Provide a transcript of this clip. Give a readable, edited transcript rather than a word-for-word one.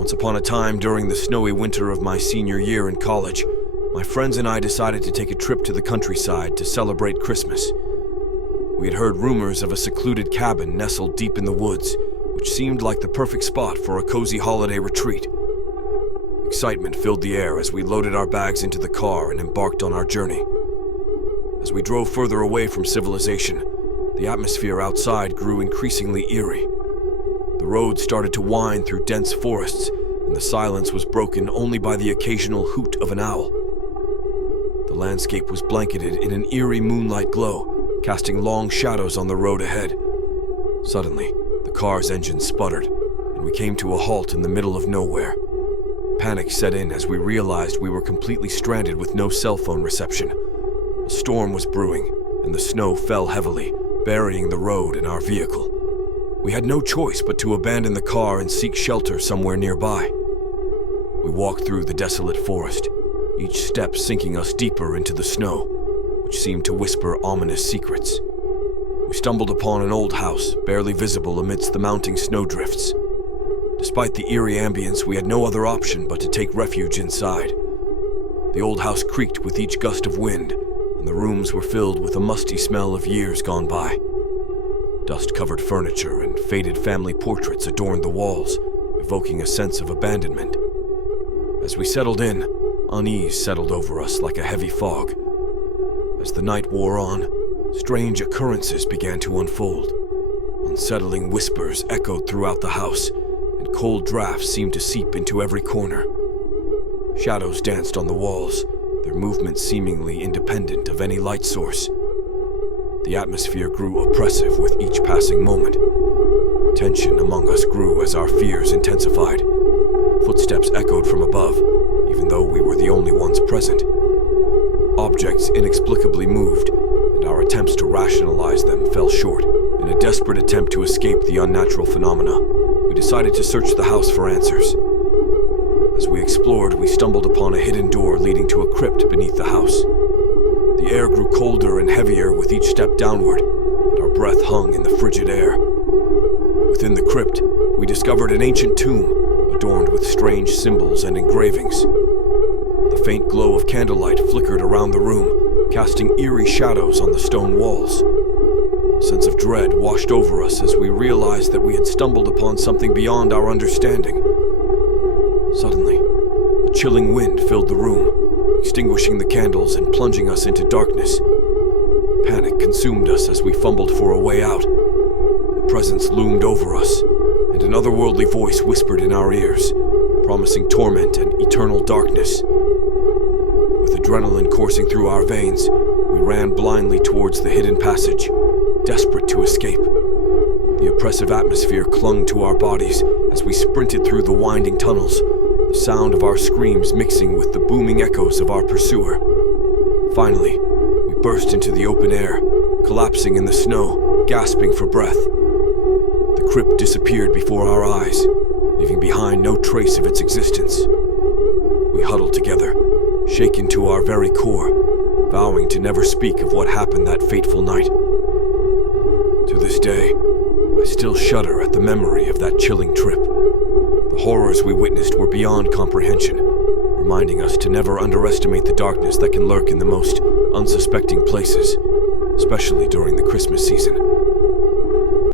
Once upon a time during the snowy winter of my senior year in college, my friends and I decided to take a trip to the countryside to celebrate Christmas. We had heard rumors of a secluded cabin nestled deep in the woods, which seemed like the perfect spot for a cozy holiday retreat. Excitement filled the air as we loaded our bags into the car and embarked on our journey. As we drove further away from civilization, the atmosphere outside grew increasingly eerie. The road started to wind through dense forests, and the silence was broken only by the occasional hoot of an owl. The landscape was blanketed in an eerie moonlight glow, casting long shadows on the road ahead. Suddenly, the car's engine sputtered, and we came to a halt in the middle of nowhere. Panic set in as we realized we were completely stranded with no cell phone reception. A storm was brewing, and the snow fell heavily, burying the road and our vehicle. We had no choice but to abandon the car and seek shelter somewhere nearby. We walked through the desolate forest, each step sinking us deeper into the snow, which seemed to whisper ominous secrets. We stumbled upon an old house, barely visible amidst the mounting snowdrifts. Despite the eerie ambience, we had no other option but to take refuge inside. The old house creaked with each gust of wind, and the rooms were filled with a musty smell of years gone by. Dust-covered furniture and faded family portraits adorned the walls, evoking a sense of abandonment. As we settled in, unease settled over us like a heavy fog. As the night wore on, strange occurrences began to unfold. Unsettling whispers echoed throughout the house, and cold drafts seemed to seep into every corner. Shadows danced on the walls, their movements seemingly independent of any light source. The atmosphere grew oppressive with each passing moment. Tension among us grew as our fears intensified. Footsteps echoed from above, even though we were the only ones present. Objects inexplicably moved, and our attempts to rationalize them fell short. In a desperate attempt to escape the unnatural phenomena, we decided to search the house for answers. As we explored, we stumbled upon a hidden door leading to a crypt beneath the house. The air grew colder and heavier with each step downward, and our breath hung in the frigid air. Within the crypt, we discovered an ancient tomb, adorned with strange symbols and engravings. The faint glow of candlelight flickered around the room, casting eerie shadows on the stone walls. A sense of dread washed over us as we realized that we had stumbled upon something beyond our understanding. Suddenly, a chilling wind filled the room, extinguishing the candles and plunging us into darkness. Panic consumed us as we fumbled for a way out. A presence loomed over us, and an otherworldly voice whispered in our ears, promising torment and eternal darkness. With adrenaline coursing through our veins, we ran blindly towards the hidden passage, desperate to escape. The oppressive atmosphere clung to our bodies as we sprinted through the winding tunnels, the sound of our screams mixing with the booming echoes of our pursuer. Finally, we burst into the open air, collapsing in the snow, gasping for breath. The crypt disappeared before our eyes, leaving behind no trace of its existence. We huddled together, shaken to our very core, vowing to never speak of what happened that fateful night. To this day, I still shudder at the memory of that chilling trip. The horrors we witnessed were beyond comprehension, reminding us to never underestimate the darkness that can lurk in the most unsuspecting places, especially during the Christmas season.